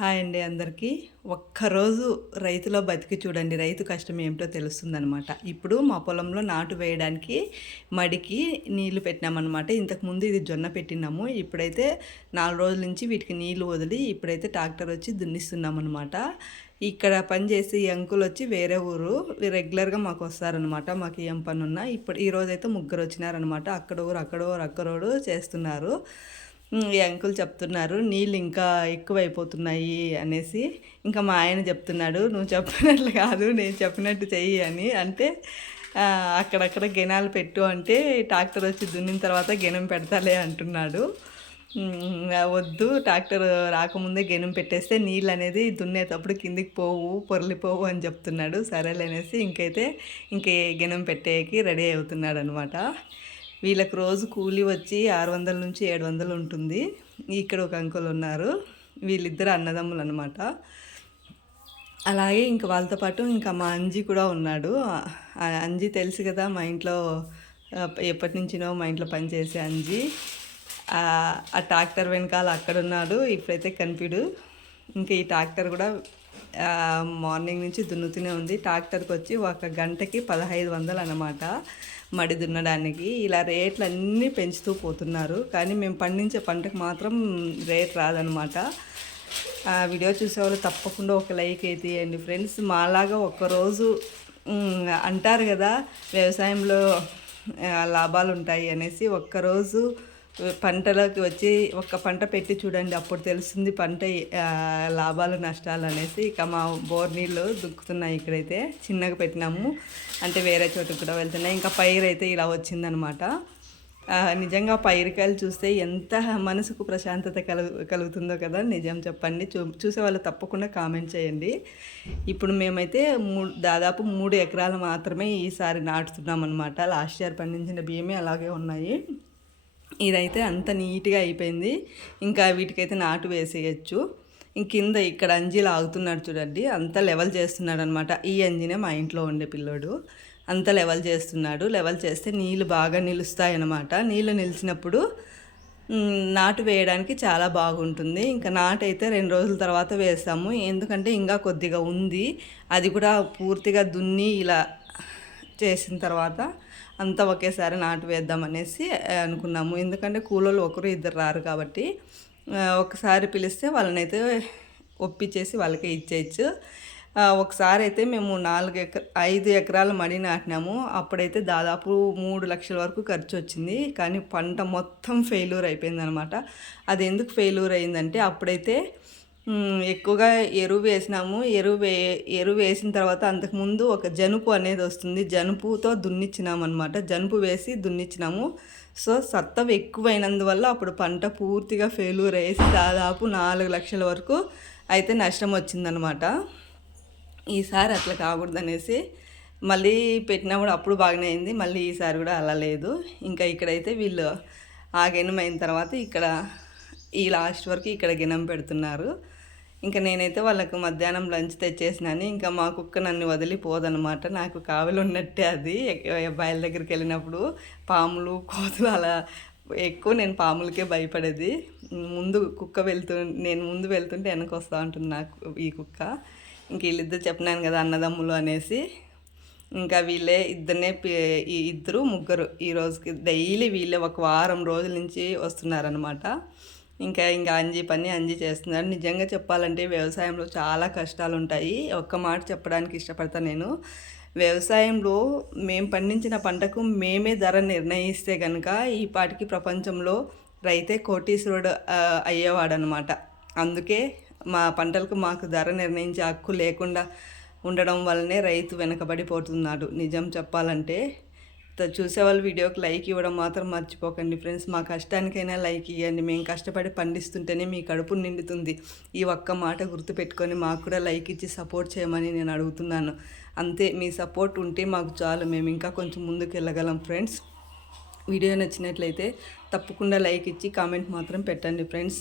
Hi అండి అందరికీ. ఒక్కరోజు రైతులో బతికి చూడండి. రైతు కష్టం ఏమిటో తెలుస్తుందనమాట. ఇప్పుడు మా పొలంలో నాటు వేయడానికి మడికి నీళ్లు పెట్టినామన్నమాట. ఇంతకుముందు ఇది జొన్న పెట్టినాము. ఇప్పుడైతే 4 రోజుల నుంచి వీటికి నీళ్లు వదిలి ఇప్పుడైతే ట్రాక్టర్ వచ్చి దున్నిస్తున్నామన్నమాట. ఇక్కడ పనిచేసే ఈ అంకుల్ వచ్చి వేరే ఊరు రెగ్యులర్గా మాకు వస్తారనమాట. మాకు ఏం పని ఉన్నా ఇప్పుడు ఈరోజైతే ముగ్గురు వచ్చినారనమాట. అక్కడోడు చేస్తున్నారు. ఈ అంకుల్ చెప్తున్నారు నీళ్ళు ఇంకా ఎక్కువైపోతున్నాయి అనేసి. ఇంకా మా ఆయన చెప్తున్నాడు నువ్వు చెప్పినట్లు కాదు నేను చెప్పినట్టు చెయ్యి అని. అంటే అక్కడక్కడ గెనాలు పెట్టు అంటే ట్రాక్టర్ వచ్చి దున్నిన తర్వాత గెనం పెడతాలే అంటున్నాడు. వద్దు ట్రాక్టర్ రాకముందే గెనం పెట్టేస్తే నీళ్ళు అనేది దున్నేటప్పుడు కిందికి పొరలిపోవు అని చెప్తున్నాడు. సరేలేనేసి ఇంకే గెనం పెట్టేకి రెడీ అవుతున్నాడు అనమాట. వీళ్ళకి రోజు కూలీ వచ్చి 600 నుంచి 700 ఉంటుంది. ఇక్కడ ఒక అంకుల్ ఉన్నారు. వీళ్ళిద్దరు అన్నదమ్ములు అనమాట. అలాగే ఇంకా వాళ్ళతో పాటు ఇంకా మా అంజీ కూడా ఉన్నాడు. అంజీ తెలుసు కదా, మా ఇంట్లో ఎప్పటి నుంచినో మా ఇంట్లో పనిచేసే అంజీ. ఆ ట్రాక్టర్ వెనకాల అక్కడ ఉన్నాడు. ఇప్పుడైతే కనిపిడు. ఇంకా ఈ ట్రాక్టర్ కూడా మార్నింగ్ నుంచి దున్నుతూనే ఉంది. ట్రాక్టర్కి వచ్చి 1 గంటకి 1500 అన్నమాట మడి దున్నడానికి. ఇలా రేట్లు అన్నీ పెంచుతూ పోతున్నారు. కానీ మేము పండించే పంటకు మాత్రం రేట్ రాదనమాట. వీడియో చూసేవాళ్ళు తప్పకుండా ఒక లైక్ అయితే ఇవ్వండి ఫ్రెండ్స్. మాలాగా ఒక్కరోజు అంటారు కదా వ్యవసాయంలో లాభాలు ఉంటాయి అనేసి. ఒక్కరోజు పంటలోకి వచ్చి ఒక్క పంట పెట్టి చూడండి, అప్పుడు తెలుస్తుంది పంట లాభాలు నష్టాలు అనేసి. ఇక మా బోర్ నీళ్ళు దుక్కుతున్నాయి. ఇక్కడైతే చిన్నగా పెట్టినాము అంటే వేరే చోటుకు కూడా వెళ్తున్నాయి. ఇంకా పైరు అయితే ఇలా వచ్చిందనమాట. నిజంగా పైరుకాయలు చూస్తే ఎంత మనసుకు ప్రశాంతత కలుగుతుందో కదా, నిజం చెప్పండి. చూసే వాళ్ళు తప్పకుండా కామెంట్ చేయండి. ఇప్పుడు మేమైతే దాదాపు 3 ఎకరాలు మాత్రమే ఈసారి నాటుతున్నాం అనమాట. లాస్ట్ ఇయర్ పండించిన బియ్యమే అలాగే ఉన్నాయి. ఇదైతే అంత నీట్గా అయిపోయింది. ఇంకా వీటికైతే నాటు వేసేయచ్చు. కింద ఇక్కడ అంజీలు ఆగుతున్నాడు చూడండి, అంత లెవెల్ చేస్తున్నాడు అనమాట. ఈ అంజీనే మా ఇంట్లో ఉండే పిల్లోడు. అంత లెవెల్ చేస్తున్నాడు. లెవెల్ చేస్తే నీళ్ళు బాగా నిలుస్తాయి అన్నమాట. నీళ్ళు నిలిచినప్పుడు నాటు వేయడానికి చాలా బాగుంటుంది. ఇంకా నాటు అయితే 2 రోజుల తర్వాత వేస్తాము. ఎందుకంటే ఇంకా కొద్దిగా ఉంది. అది కూడా పూర్తిగా దున్ని ఇలా చేసిన తర్వాత అంతా ఒకేసారి నాటు వేద్దామనేసి అనుకున్నాము. ఎందుకంటే కూలోళ్ళు 1-2 రారు కాబట్టి ఒకసారి పిలిస్తే వాళ్ళనైతే ఒప్పించేసి వాళ్ళకే ఇచ్చేయచ్చు. ఒకసారి అయితే మేము 5 ఎకరాల మడి నాటినాము. అప్పుడైతే దాదాపు 3 లక్షల వరకు ఖర్చు వచ్చింది. కానీ పంట మొత్తం ఫెయిల్యూర్ అయిపోయింది అనమాట. అది ఎందుకు ఫెయిల్యూర్ అయిందంటే అప్పుడైతే ఎక్కువగా ఎరువు వేసినాము. ఎరువు వేసిన తర్వాత అంతకుముందు ఒక జనుపు అనేది వస్తుంది. జనుపుతో దున్నిచ్చినాము అనమాట. జనుపు వేసి దున్నిచ్చినాము. సో సత్తవ ఎక్కువైనందువల్ల అప్పుడు పంట పూర్తిగా ఫెయిల్యూర్ వేసి దాదాపు 4 లక్షల వరకు అయితే నష్టం వచ్చిందనమాట. ఈసారి అట్లా కాకూడదనేసి మళ్ళీ పెట్టినప్పుడు అప్పుడు బాగానే అయింది. మళ్ళీ ఈసారి కూడా అలా లేదు. ఇంకా ఇక్కడైతే వీళ్ళు ఆ గెనం అయిన తర్వాత ఇక్కడ ఈ లాస్ట్ వరకు ఇక్కడ గినం పెడుతున్నారు. ఇంకా నేనైతే వాళ్ళకు మధ్యాహ్నం లంచ్ తెచ్చేసినాను. ఇంకా మా కుక్క నన్ను వదిలిపోదనమాట. నాకు కావలి ఉన్నట్టే అది. బయల దగ్గరికి వెళ్ళినప్పుడు పాములు కోతులు అలా ఎక్కువ నేను పాములకే భయపడేది. నేను ముందు వెళ్తుంటే వెనక వస్తూ ఉంటుంది నాకు ఈ కుక్క. ఇంక వీళ్ళిద్దరు చెప్పినాను కదా అన్నదమ్ములు అనేసి. ఇంకా వీళ్ళే ముగ్గురు ఈ రోజుకి డైలీ వీళ్ళే 1 వారం రోజుల నుంచి వస్తున్నారనమాట. ఇంకా అంజీ చేస్తున్నారు. నిజంగా చెప్పాలంటే వ్యవసాయంలో చాలా కష్టాలు ఉంటాయి. ఒక్క మాట చెప్పడానికి ఇష్టపడతాను నేను. వ్యవసాయంలో మేము పండించిన పంటకు మేమే ధర నిర్ణయిస్తే కనుక ఈ పాటికి ప్రపంచంలో రైతే కోటీశ్వరుడు అయ్యేవాడనమాట. అందుకే మా పంటలకు మాకు ధర నిర్ణయించే హక్కు లేకుండా ఉండడం వల్లనే రైతు వెనకబడిపోతున్నాడు. నిజం చెప్పాలంటే చూసేవాళ్ళు వీడియోకి లైక్ ఇవ్వడం మాత్రం మర్చిపోకండి ఫ్రెండ్స్. మా కష్టానికైనా లైక్ ఇవ్వండి. మేము కష్టపడి పండిస్తుంటేనే మీ కడుపు నిండుతుంది. ఈ ఒక్క మాట గుర్తుపెట్టుకొని మాకు కూడా లైక్ ఇచ్చి సపోర్ట్ చేయమని నేను అడుగుతున్నాను. అంతే, మీ సపోర్ట్ ఉంటే మాకు చాలు. మేము ఇంకా కొంచెం ముందుకు వెళ్ళగలం ఫ్రెండ్స్. వీడియో నచ్చినట్లయితే తప్పకుండా లైక్ ఇచ్చి కామెంట్ మాత్రం పెట్టండి ఫ్రెండ్స్.